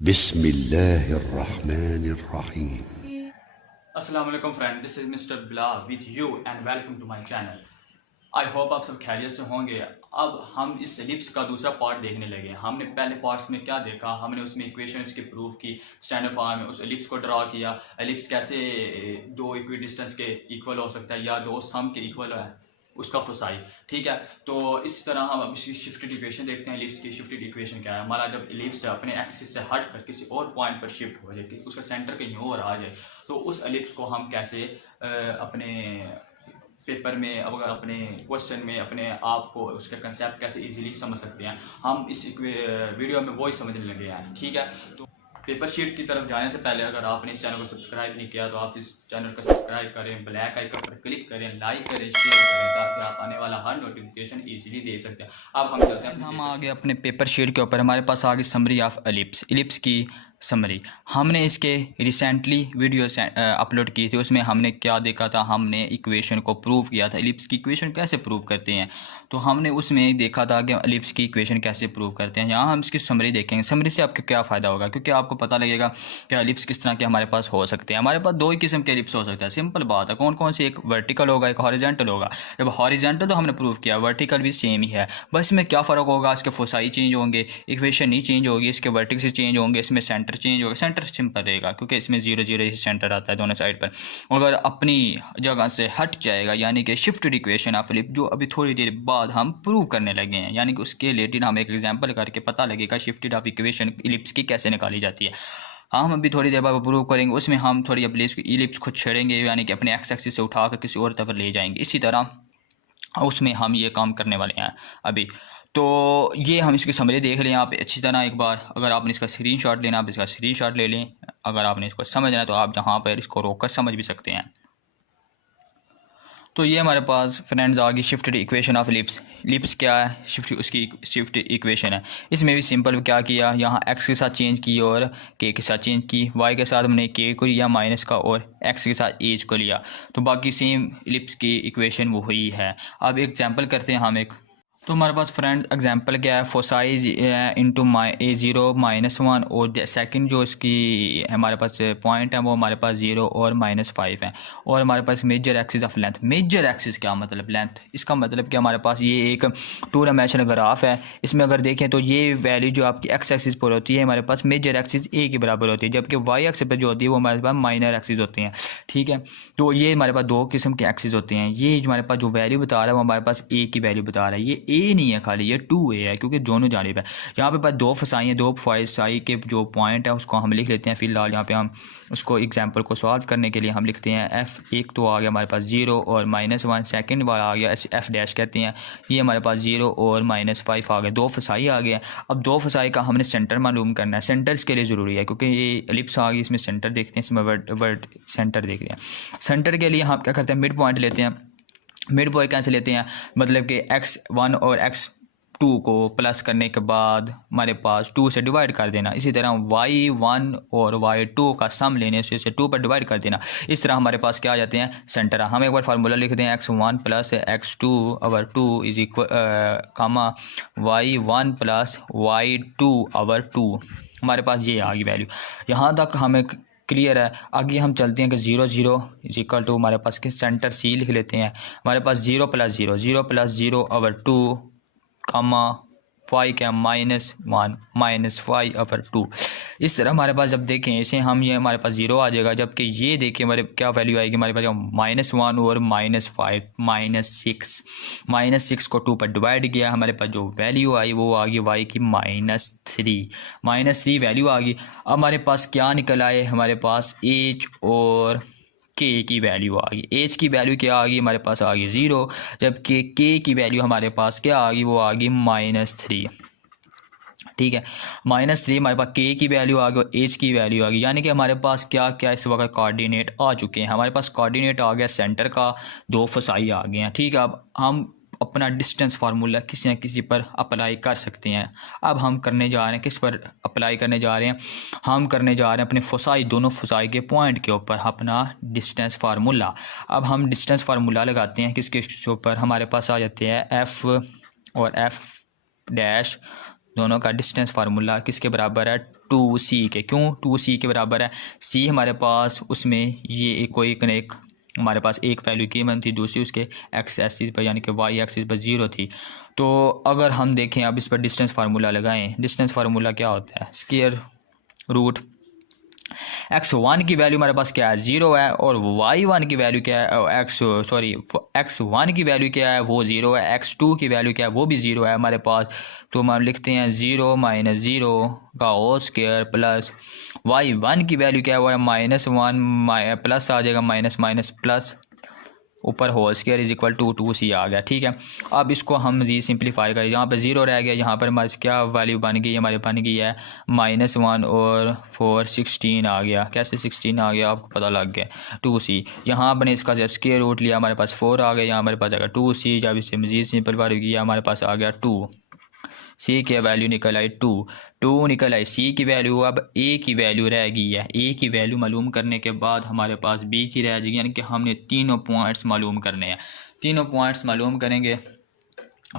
बिस्मिल्लाहिर्रहमानिर्रहीम। अस्सलाम वालेकुम friend, this is mister Bilal with you and welcome to my channel. I hope आप सब खैरियत से होंगे। अब हम इस एलिप्स का दूसरा पार्ट देखने लगे। हमने पहले पार्ट्स में क्या देखा, हमने उसमें इक्वेशंस की प्रूफ की, स्टैंडर्ड फॉर्म में उस एलिप्स को ड्रा किया। एलिप्स कैसे दो इक्वी डिस्टेंस के इक्वल हो सकता है या दो सम के इक्वल है, उसका फोसाई। ठीक है, तो इस तरह हम अब इसकी शिफ्टेड इक्वेशन देखते हैं। एलिप्स की शिफ्टेड इक्वेशन क्या है। हमारा जब एलिप्स अपने एक्सिस से हट कर किसी और पॉइंट पर शिफ्ट हो जाए, उसका सेंटर कहीं और आ जाए, तो उस एलिप्स को हम कैसे अपने पेपर में, अगर अपने क्वेश्चन में अपने आप को उसका कंसेप्ट कैसे इजीली समझ सकते हैं, हम इस वीडियो में वही समझने लगे हैं। ठीक है, तो पेपर शीट की तरफ जाने से पहले अगर आपने इस चैनल को सब्सक्राइब नहीं किया तो आप इस चैनल को सब्सक्राइब करें, ब्लैक आइकन पर क्लिक करें, लाइक करें, शेयर करें, ताकि आप आने वाला हर नोटिफिकेशन इजीली दे सकते हैं। अब हम चलते हैं, हम आगे अपने पेपर शीट के ऊपर। हमारे पास आगे समरी ऑफ एलिप्स की समरी। हमने इसके रिसेंटली वीडियो अपलोड की थी, उसमें हमने क्या देखा था, हमने इक्वेशन को प्रूव किया था। एलिप्स की इक्वेशन कैसे प्रूव करते हैं, तो हमने उसमें देखा था कि एलिप्स की इक्वेशन कैसे प्रूव करते हैं। यहाँ हम इसकी समरी देखेंगे। समरी से आपको क्या फ़ायदा होगा, क्योंकि आपको पता लगेगा कि एलिप्स किस तरह के हमारे पास हो सकते हैं। हमारे पास दो ही किस्म के एलिप्स हो सकते हैं, सिंपल बात है। कौन कौन सी, एक वर्टिकल होगा, एक हॉरिजॉन्टल होगा। जब हॉरिजॉन्टल तो हमने प्रूव किया, वर्टिकल भी सेम ही है, बस इसमें क्या फ़र्क होगा, इसके फोसाई चेंज होंगे, इक्वेशन नहीं चेंज होगी, इसके वर्टिकल से चेंज होंगे, इसमें सेंटर चेंज होगा। सेंटर सिंपल रहेगा क्योंकि इसमें 0 0 ही सेंटर आता है दोनों साइड पर। अगर अपनी जगह से हट जाएगा, यानी कि शिफ्टेड इक्वेशन ऑफ एलिप्स, जो अभी थोड़ी देर बाद हम प्रूव करने लगे हैं, यानी कि उसके रिलेटेड हम एक एग्जांपल करके पता लगेगा शिफ्टेड ऑफ इक्वेशन एलिप्स की कैसे निकाली जाती है। हम अभी थोड़ी देर बाद प्रूव करेंगे, उसमें हम थोड़ी एलिप्स को छेड़ेंगे, यानी कि अपने एक्स एक्सिस से उठाकर किसी और तरफ ले जाएंगे। इसी तरह उसमें हम ये काम करने वाले हैं अभी। तो ये हम इसकी समरी देख लें आप अच्छी तरह एक बार। अगर आपने इसका स्क्रीनशॉट लेना, आप इसका स्क्रीनशॉट ले लें। अगर आपने इसको समझना है तो आप जहाँ पर इसको रोक कर समझ भी सकते हैं। तो ये हमारे पास फ्रेंड्स आ गई शिफ्टेड इक्वेशन ऑफ एलिप्स क्या है, उसकी शिफ्टेड इक्वेशन है। इसमें भी सिंपल क्या किया, यहाँ एक्स के साथ चेंज की और के साथ चेंज की, वाई के साथ हमने के को लिया माइनस का, और एक्स के साथ एज को लिया। तो बाकी सेम एलिप्स की इक्वेशन वो ही है। अब एग्जांपल करते हैं हम एक। तो हमारे पास फ्रेंड एग्जांपल क्या है, फोसाइज इंटू A0 - 1, और सेकंड जो इसकी हमारे पास पॉइंट है वो हमारे पास 0 और -5 है। और हमारे पास major axis of length. Major axis क्या मतलब, लेंथ। इसका मतलब कि हमारे पास ये एक टू डायमेंशनल ग्राफ है। इसमें अगर देखें तो ये वैल्यू जो आपकी एक्स एक्सिस पर होती है, हमारे पास मेजर एक्सिस ए के बराबर होती है, जबकि वाई एक्सिस पर जो होती है वो हमारे पास माइनर एक्सिस होती हैं। ठीक है, तो ये हमारे पास दो किस्म के एक्सिस होते हैं। ये हमारे पास जो वैल्यू बता रहा है वो हमारे पास ए की वैल्यू बता रहा है। ये ए नहीं है खाली, ये 2a है, क्योंकि दोनों जानिब है। यहाँ पे पास दो फसाई हैं, दो फसाई के जो पॉइंट है उसको हम लिख लेते हैं। फिलहाल यहाँ पे हम उसको एग्जांपल को सॉल्व करने के लिए हम लिखते हैं f। एक तो आ गया हमारे पास 0 और -1, सेकंड वाला आ गया f डैश कहते हैं, ये हमारे पास 0 और -5 आ गए, दो फसाई आ गए। अब दो फसाई का हमने सेंटर मालूम करना है। सेंटर इसके लिए ज़रूरी है क्योंकि ये एलिप्स आ गई, इसमें सेंटर देखते हैं, इसमें वर्ड सेंटर देखते हैं। सेंटर के लिए हम क्या करते हैं, मिड पॉइंट लेते हैं। मिड पॉइंट कैसे लेते हैं, मतलब कि x1 और x2 को प्लस करने के बाद हमारे पास 2 से डिवाइड कर देना। इसी तरह y1 और y2 का सम लेने से इसे 2 पर डिवाइड कर देना। इस तरह हमारे पास क्या आ जाते हैं, सेंटर। हम एक बार फार्मूला लिखते हैं, x1 plus x2 over 2 is equal comma y1 plus y2 over 2। हमारे पास ये आ गई वैल्यू। यहाँ तक हमें क्लियर है। आगे हम चलते हैं कि 0 0 इज इक्वल टू, हमारे पास के सेंटर सी लिख लेते हैं। हमारे पास 0 + 0, 0 + 0 ओवर 2 कामा 5 क्या -1 -5 ओवर 2। इस तरह हमारे पास जब देखें इसे हम, ये हमारे पास 0 आ जाएगा, जबकि ये देखिए हमारे क्या वैल्यू आएगी, हमारे पास -1 और -5 -6 को 2 पर डिवाइड किया, हमारे पास जो वैल्यू आई वो आ गई y की -3 वैल्यू आ गई। अब हमारे पास क्या निकल आए, हमारे पास एच और के की वैल्यू आ गई। एच की वैल्यू क्या आ गई, हमारे पास आ गई 0, जबकि के की वैल्यू हमारे पास क्या आ गई, वो आ गई -3। ठीक है, -3 हमारे पास के की वैल्यू आ गई और एच की वैल्यू आ गई। यानी कि हमारे पास क्या क्या इस वक्त कोऑर्डिनेट आ चुके हैं। हमारे पास कोऑर्डिनेट आ गया सेंटर का, दो फसाई आ गए हैं। ठीक है, अब हम अपना डिस्टेंस फार्मूला किसी न किसी पर अप्लाई कर सकते हैं। अब हम करने जा रहे हैं, किस पर अप्लाई करने जा रहे हैं, हम करने जा रहे हैं अपने फोसाई, दोनों फोसाई के पॉइंट के ऊपर अपना डिस्टेंस फार्मूला। अब हम डिस्टेंस फार्मूला लगाते हैं किसके ऊपर, हमारे पास आ जाते हैं f और f डैश दोनों का डिस्टेंस फार्मूला किसके बराबर है, 2c के। क्यों 2c के बराबर है, c हमारे पास उसमें ये एक कोई एक हमारे पास एक वैल्यू गिवन थी, दूसरी उसके एक्स एक्सिस पर यानी कि वाई एक्सिस पर 0 थी। तो अगर हम देखें अब इस पर डिस्टेंस फार्मूला लगाएं, डिस्टेंस फार्मूला क्या होता है, स्क्वायर रूट x1 की वैल्यू हमारे पास क्या है, 0 है, और y1 की वैल्यू क्या है, x1 की वैल्यू क्या है, वो 0 है, x2 की वैल्यू क्या है, वो भी 0 है हमारे पास। तो हम लिखते हैं 0 माइनस 0 का होल स्क्वायर प्लस y1 की वैल्यू क्या है, वो है -1 प्लस आ जाएगा माइनस माइनस प्लस ऊपर whole square is equal to 2c आ गया। ठीक है, अब इसको हम मज़ीद सिंप्लीफाई करें, यहाँ पे 0 रह गया, यहाँ पर हमारे क्या वैल्यू बन गई, हमारे बन गई है -1 और 4 16 आ गया। कैसे 16 आ गया आपको पता लग गया, 2c। यहाँ अपने इसका जब स्क्वायर रूट लिया हमारे पास 4 आ गया, यहाँ हमारे पास आ गया 2c। जब इसे मज़ीद सिंप्लीफाई किया हमारे पास आ गया 2, सी की वैल्यू निकल आई 2 निकल आई। सी की वैल्यू, अब ए की वैल्यू रह गई है, ए की वैल्यू मालूम करने के बाद हमारे पास बी की रह जाएगी, यानी कि हमने तीनों पॉइंट्स मालूम करने हैं। तीनों पॉइंट्स मालूम करेंगे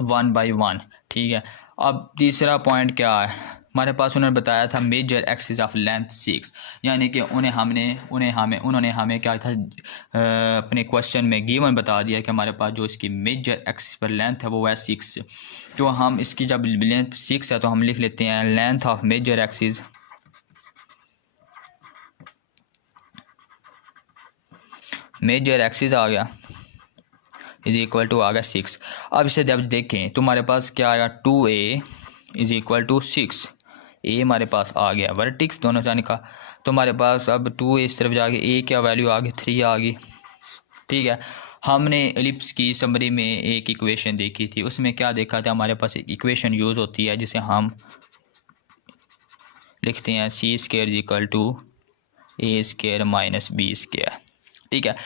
1 बाई 1। ठीक है, अब तीसरा पॉइंट क्या है हमारे पास, उन्होंने बताया था मेजर एक्सिस ऑफ लेंथ 6, यानी कि उन्होंने हमें क्या था अपने क्वेश्चन में गिवन बता दिया कि हमारे पास जो इसकी मेजर एक्सिस पर लेंथ है वो है 6। तो हम इसकी जब लेंथ 6 है तो हम लिख लेते हैं लेंथ ऑफ मेजर एक्सिस आ गया इज इक्वल टू आ गया 6। अब इसे जब देखें तो हमारे पास क्या आएगा, 2a इज इक्वल टू 6। ए हमारे पास आ गया वर्टिक्स दोनों जाने का, तो हमारे पास अब 2a इस तरफ जाके ए क्या वैल्यू आ गई 3 आ गई। ठीक है, हमने एलिप्स की समरी में एक इक्वेशन देखी थी, उसमें क्या देखा था, हमारे पास एक इक्वेशन यूज़ होती है जिसे हम लिखते हैं C square is equal to A square minus B square. ठीक है,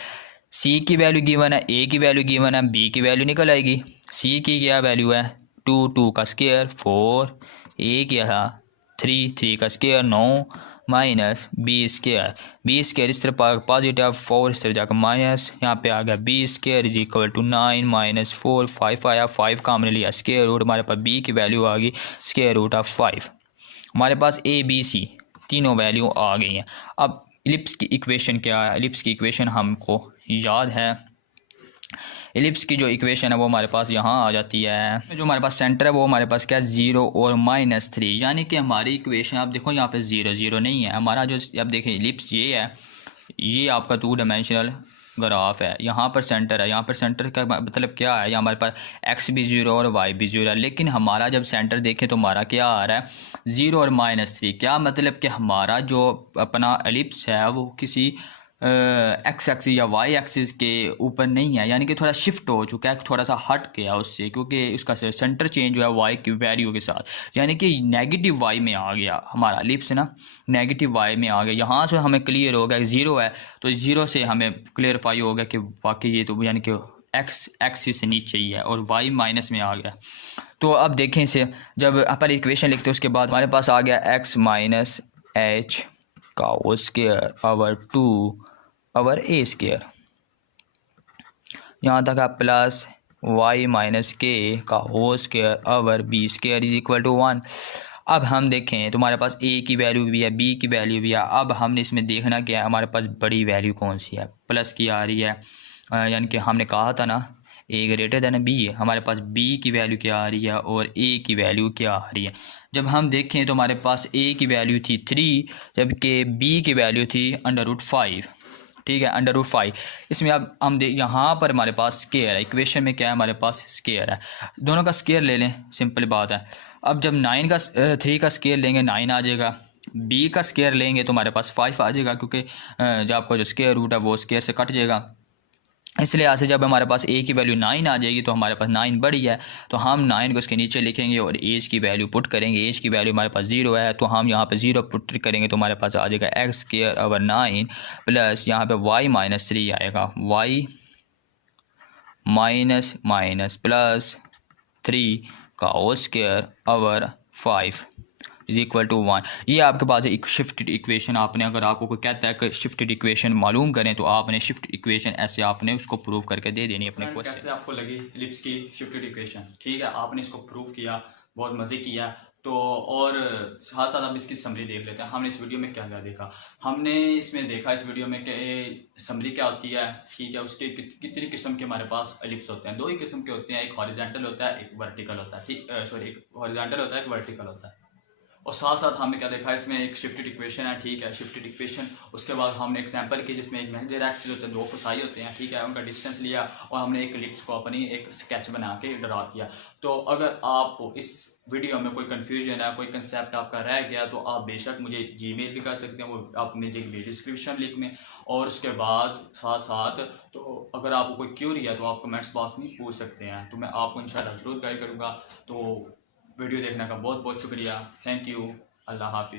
सी की वैल्यू गिवन है, ए की वैल्यू गिवन है, बी की वैल्यू निकल आएगी। सी की क्या वैल्यू है 2 का स्क्वायर 4, ए क्या था 3 का स्क्वायर 9 माइनस बी स्क्वायर इस तरफ पॉजिटिव 4 इस तरफ जाकर माइनस, यहाँ पे आ गया B square is equal to 9 minus 4 5 आया, 5 का हमने लिया स्क्वायर रूट, हमारे पास बी की वैल्यू आ गई स्क्वायर रूट ऑफ 5। हमारे पास ए बी सी तीनों वैल्यू आ गई हैं। अब एलिप्स की इक्वेशन क्या है, एलिप्स की इक्वेशन हमको याद है, एलिप्स की जो इक्वेशन है वो हमारे पास यहाँ आ जाती है, जो हमारे पास सेंटर है वो हमारे पास क्या है 0 और -3, यानी कि हमारी इक्वेशन आप देखो यहाँ पे 0 0 नहीं है हमारा, जो अब देखें एलिप्स ये है, ये आपका 2 डायमेंशनल ग्राफ है, यहाँ पर सेंटर है, यहाँ पर सेंटर का मतलब क्या है, यहाँ हमारे पास एक्स भी 0 और वाई भी 0 है, लेकिन हमारा जब सेंटर देखें तो हमारा क्या आ रहा है 0 और -3। क्या मतलब कि हमारा जो अपना एलिप्स है वो किसी एक्स एक्सिस या वाई एक्सिस के ऊपर नहीं है, यानी कि थोड़ा शिफ्ट हो चुका है, थोड़ा सा हट गया उससे, क्योंकि उसका सेंटर चेंज हुआ है वाई की वैल्यू के साथ, यानी कि नेगेटिव वाई में आ गया हमारा एलिप्स ना, नेगेटिव वाई में आ गया। यहाँ से हमें क्लियर हो गया 0 है, तो 0 से हमें क्लियरफाई हो गया कि वाकई ये तो यानी कि एक्स एक्सिस से नीचे ही है और वाई माइनस में आ गया। तो अब देखें इसे, जब अपन इक्वेशन लिखते हैं उसके बाद हमारे पास आ गया एक्स माइनस एच का होल स्क्वायर ओवर 2 ओवर ए स्क्वायर, यहाँ तक है प्लस वाई माइनस के का whole square over B square is equal to 1। अब हम देखें तो हमारे पास ए की वैल्यू भी है, बी की वैल्यू भी है, अब हमने इसमें देखना क्या है, हमारे पास बड़ी वैल्यू कौन सी है, प्लस की आ रही है, यानी कि हमने कहा था ना ए ग्रेटर देन बी है, हमारे पास बी की वैल्यू क्या आ रही है और ए की वैल्यू क्या आ रही है। जब हम देखें तो हमारे पास ए की वैल्यू थी 3, जबकि बी की वैल्यू थी √5। ठीक है, √5। इसमें अब हम देख यहाँ पर हमारे पास स्क्वायर है, इक्वेशन में क्या है हमारे पास स्क्वायर है, दोनों का स्क्वायर ले लें, सिंपल बात है। अब जब 3 का स्क्वायर लेंगे 9 आ जाएगा, बी का स्क्वायर लेंगे तो हमारे पास 5 आ जाएगा, क्योंकि जब आपका जो स्क्वायर रूट है वो स्क्वायर से कट जाएगा, इसलिए आज से जब हमारे पास ए की वैल्यू 9 आ जाएगी तो हमारे पास 9 बड़ी है, तो हम 9 को इसके नीचे लिखेंगे और एज की वैल्यू पुट करेंगे। एज की वैल्यू हमारे पास 0 है, तो हम यहाँ पे 0 पुट करेंगे तो हमारे पास आ जाएगा एक्स स्क्वायर ओवर 9 प्लस यहाँ पे वाई माइनस 3 आएगा, वाई माइनस प्लस 3 का whole square over 5 is equal to 1। ये आपके पास एक शिफ्टेड इक्वेशन, आपने अगर आपको कोई कहता है कि शिफ्टेड इक्वेशन मालूम करें तो आपने शिफ्टेड इक्वेशन ऐसे आपने उसको प्रूव करके दे देनी अपने क्वेश्चन। कैसे आपको लगी एलिप्स की शिफ्टेड इक्वेशन, ठीक है, आपने इसको प्रूव किया, बहुत मज़े किया। तो और साथ साथ हम इसकी समरी देख लेते हैं। हमने इस वीडियो में क्या क्या देखा। हमने इसमें देखा इस वीडियो में कि समरी क्या होती है, ठीक है, उसके कितनी किस्म के हमारे पास एलिप्स होते हैं। दो ही किस्म के होते हैं, एक हॉरिजॉन्टल होता है, एक वर्टिकल होता है, ठीक, सॉरी, एक हॉरिजॉन्टल होता है, एक वर्टिकल होता है। और साथ साथ हमने क्या देखा, इसमें एक शिफ्टेड इक्वेशन है, ठीक है, शिफ्टेड इक्वेशन। उसके बाद हमने एग्जांपल की जिसमें एक मेजर एक्सिस होते हैं, दो फोसाई होते हैं, ठीक है, उनका डिस्टेंस लिया और हमने एक एलिप्स को अपनी एक स्केच बना के ड्रा किया। तो अगर आपको इस वीडियो में कोई कन्फ्यूजन है, कोई कंसेप्ट आपका रह गया, तो आप बेशक मुझे जीमेल भी कर सकते हैं, वो आप मुझे डिस्क्रिप्शन लिंक में। और उसके बाद साथ साथ तो अगर आपको कोई क्यूरी है तो आप कमेंट्स बॉक्स में पूछ सकते हैं, तो मैं आपको इंशाल्लाह ज़रूर गाइड करूँगा। तो वीडियो देखने का बहुत बहुत शुक्रिया। Thank you. अल्लाह हाफिज़।